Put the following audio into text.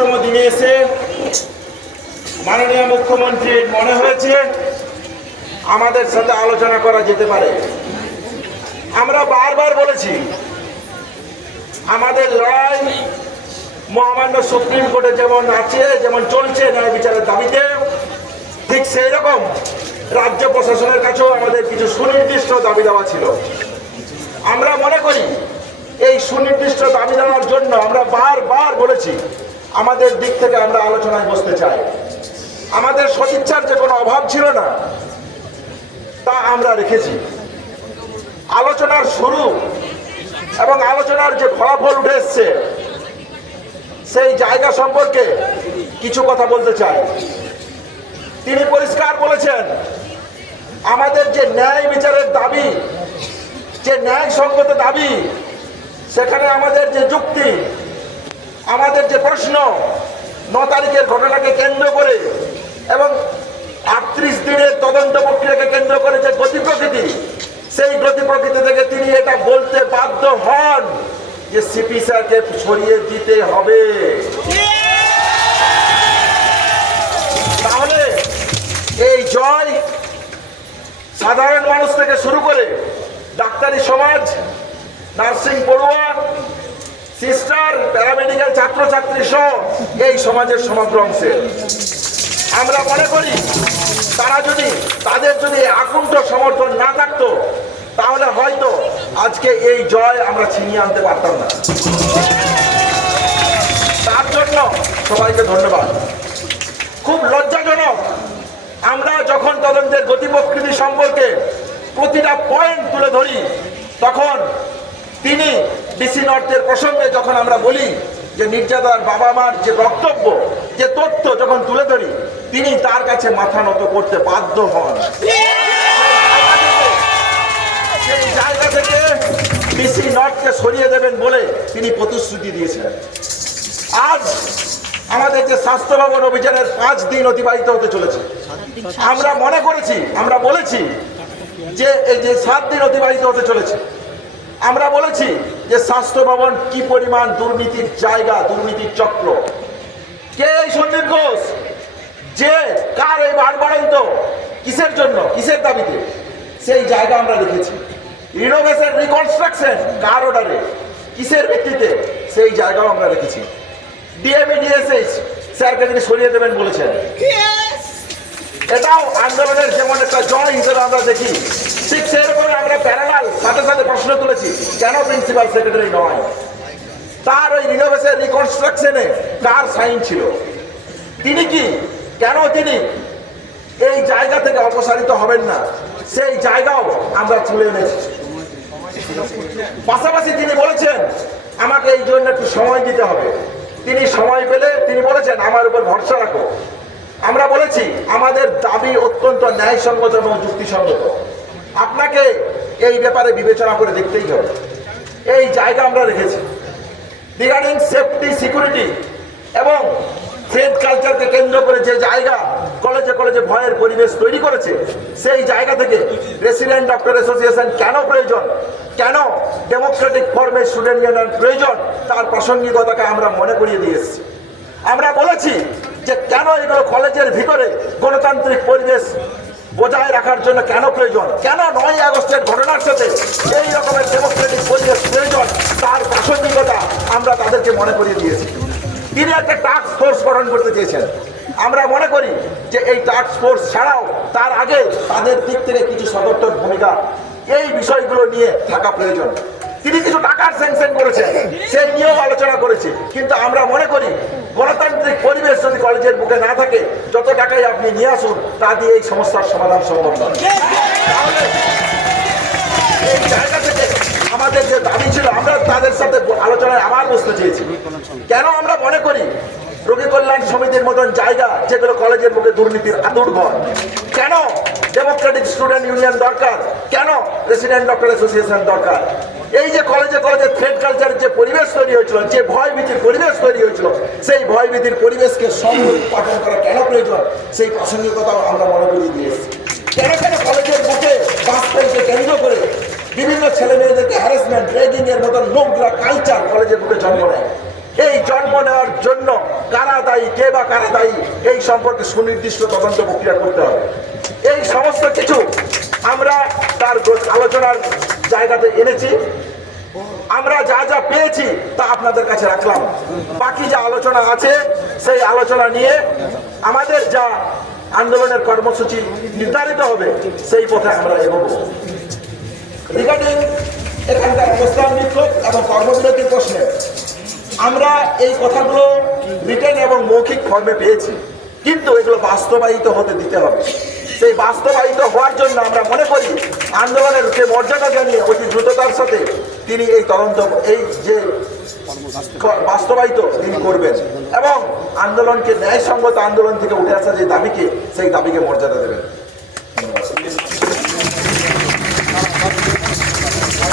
তম দিনে এসে মাননীয় মুখ্যমন্ত্রীর মনে হয়েছে আমাদের সাথে আলোচনা করা যেতে পারে। আমরা বারবার বলেছি, আমাদের লড়াই মহামান্য সুপ্রিম কোর্টে যেমন আছে, যেমন চলছে ন্যায় বিচারের দাবিতে, ঠিক সেই রকম রাজ্য প্রশাসনের কাছেও আমাদের কিছু সুনির্দিষ্ট দাবি দেওয়া ছিল। আমরা মনে করি, এই সুনির্দিষ্ট দাবি দেওয়ার জন্য আমরা বারবার বলেছি আমাদের দিক থেকে আমরা আলোচনায় বসতে চাই। আমাদের সদিচ্ছার যে কোনো অভাব ছিল না, তা আমরা রেখেছি। আলোচনার শুরু এবং আলোচনার যে ফলাফল উঠে এসছে, সেই জায়গা সম্পর্কে কিছু কথা বলতে চাই। তিনি পরিষ্কার বলেছেন, আমাদের যে ন্যায় বিচারের দাবি, যে ন্যায়সঙ্গত দাবি, সেখানে আমাদের যে যুক্তি আমাদের যে প্রশ্ন, ন তারিখের ঘটনাকে কেন্দ্র করে এবং আটত্রিশ দিনের তদন্ত প্রক্রিয়াকে কেন্দ্র করে যে গতি প্রকৃতি, সেই গতি প্রকৃতি থেকে তিনি এটা বলতে বাধ্য হন যে সিপি স্যারকে সরিয়ে দিতে হবে। তাহলে এই জয় সাধারণ মানুষ থেকে শুরু করে ডাক্তারি সমাজ, নার্সিং পড়ুয়া সিস্টার, প্যারামেডিক্যাল ছাত্রছাত্রী সহ এই সমাজের সমগ্র অংশে। আমরা মনে করি, তারা যদি, তাদের যদি আকুণ্ঠ সমর্থন না থাকতো, তাহলে হয়তো আজকে এই জয় আমরা ছিনিয়ে আনতে পারতাম না। তার জন্য সবাইকে ধন্যবাদ। খুব লজ্জাজনক, আমরা যখন তদন্তের গতি প্রকৃতি সম্পর্কে প্রতিটা পয়েন্ট তুলে ধরি, তখন তিনি ডিসি নর্থের প্রসঙ্গে যখন আমরা বলি যে নির্যাতার বাবা মার যে বক্তব্য, যে তথ্য যখন তুলে ধরি, তিনি তার কাছে মাথা নত করতে বাধ্য হন। সেই জায়গা থেকে ডিসি নর্থকে সরিয়ে দেবেন বলে তিনি প্রতিশ্রুতি দিয়েছিলেন। আজ আমাদের যে স্বাস্থ্য ভবন অভিযানের পাঁচ দিন অতিবাহিত হতে চলেছে। আমরা মনে করেছি, আমরা বলেছি যে এই যে সাত দিন অতিবাহিত হতে চলেছে আমরা বলেছি যে স্বাস্থ্য ভবন কি পরিমাণ দুর্নীতির জায়গা দুর্নীতির চক্র? কে এই সন্দীপ ঘোষ? যে কার এই বার বাড়ন্ত কিসের জন্য? কিসের দাবিতে? সেই জায়গা আমরা লিখেছি। রিনোভেশন রিকনস্ট্রাকশন কার অর্ডারে কিসের ভিত্তিতে? সেই জায়গাও আমরা রেখেছি ডিএমই ডিএসএইচ স্যারকে তিনি সরিয়ে দেবেন বলেছেন। এটাও আন্দোলনের যেমন একটা জয় হিসেবে আমরা দেখি। ঠিক সেরকম আমরা প্যারালাল সাথে সাথে প্রশ্ন তুলেছি, কেন প্রিন্সিপাল সেক্রেটারি নয়? তার ওই রিনোভেশন রিকনস্ট্রাকশনে কার সাইন ছিল? তিনি কি, কেন তিনি এই জায়গা থেকে অপসারিত হবেন না? সেই জায়গাও আমরা তুলে এনেছি। পাশাপাশি তিনি বলেছেন, আমাকে এই জন্য একটু সময় দিতে হবে। তিনি সময় পেলে তিনি বলেছেন, আমার উপর ভরসা রাখো। আমরা বলেছি, আমাদের দাবি অত্যন্ত ন্যায়সঙ্গত এবং যুক্তিসঙ্গত। আপনাকে এই ব্যাপারে বিবেচনা করে দেখতেই হবে। এই জায়গা আমরা রেখেছি। রিগার্ডিং সেফটি সিকিউরিটি এবং ফ্রেড কালচারকে কেন্দ্র করে যে জায়গা কলেজে কলেজে ভয়ের পরিবেশ তৈরি করেছে, সেই জায়গা থেকে রেসিডেন্ট ডক্টর অ্যাসোসিয়েশন কেন প্রয়োজন, কেন ডেমোক্রেটিক ফর্মে স্টুডেন্ট ইউনিয়ন প্রয়োজন, তার প্রাসঙ্গিকতাকে আমরা মনে করিয়ে দিয়ে এসেছি। আমরা বলেছি যে কেন এগুলো কলেজের ভিতরে গণতান্ত্রিক পরিবেশ বজায় রাখার জন্য কেন প্রয়োজন? কেন নয় আগস্টের ঘটনার সাথে এই রকমের ডেমোক্রেটিক পরিবেশ প্রয়োজন? তার প্রাসঙ্গিকতা আমরা তাদেরকে মনে করিয়ে দিয়েছি। তিনি একটা টাস্ক ফোর্স গঠন করতে চেয়েছেন। আমরা মনে করি যে এই টাস্ক ফোর্স ছাড়াও তার আগে তাদের দিক থেকে কিছু সদর্থক ভূমিকা এই বিষয়গুলো নিয়ে থাকা প্রয়োজন। তিনি কিছু টাকার স্যাংশন করেছেন। সেই নিয়েও আলোচনা করেছি। কিন্তু আমরা মনে করি কলেজের বুকে না থাকে, যত টাকাই আপনি নিয়ে আসুন, তা দিয়ে এই সমস্যার সমাধান সম্ভব নয়। আমাদের যে দাবি ছিল, আমরা তাদের সাথে আলোচনায় আবার বসতে চেয়েছি। কেন আমরা মনে করি রোগী কল্যাণ সমিতির মতন জায়গা, যেগুলো কলেজের মুখে দুর্নীতির আতুর ঘর? কেন ডেমোক্রেটিক স্টুডেন্ট ইউনিয়ন দরকার? কেন রেসিডেন্ট ডক্টর অ্যাসোসিয়েশন দরকার? এই যে কলেজে কলেজে থ্রেড কালচারের যে পরিবেশ তৈরি হয়েছিল, যে ভয় ভীতির পরিবেশ তৈরি হয়েছিল, সেই ভয় ভীতির পরিবেশকে সংরক্ষণ করা কেন প্রয়োজন? সেই প্রাসঙ্গিকতাও আমরা মনে করিয়ে দিয়ে এসেছি। কেন কেন কলেজের বুকে বাস স্ট্যান্ডকে কেন্দ্র করে বিভিন্ন ছেলে মেয়েদেরকে হ্যারাসমেন্ট রেগিং এর মতন নোংরা কালচার কলেজের বুকে জন্ম নেয়? এই জন্ম নেওয়ার জন্য কারা দায়ী, কে বা কারা দায়ী, এই সম্পর্কে সুনির্দিষ্ট তদন্ত প্রক্রিয়া করতে হবে। এই সমস্ত কিছু আমরা তার আলোচনার জায়গাতে এনেছি। আমরা যা যা পেয়েছি তা আপনাদের কাছে রাখলাম। বাকি যা আলোচনা আছে, সেই আলোচনা নিয়ে আমাদের যা আন্দোলনের কর্মসূচি নির্ধারিত হবে, সেই পথে আমরা এগোবো। রিগার্ডিং এখানকার অবস্থান বিক্ষোভ এবং কর্মবিরতির প্রশ্নে, আমরা এই কথাগুলো রিটেন এবং মৌখিক ফর্মে পেয়েছি। কিন্তু এগুলো বাস্তবায়িত হতে দিতে হবে। সেই বাস্তবায়িত হওয়ার জন্য আমরা মনে করি আন্দোলনের যে মর্যাদা জানিয়ে অতি দ্রুততার সাথে তিনি এই তদন্ত, এই যে বাস্তবায়িত তিনি করবেন এবং আন্দোলনকে ন্যায়সঙ্গত আন্দোলন থেকে উঠে আসা যে দাবিকে, সেই দাবিকে মর্যাদা দেবেন।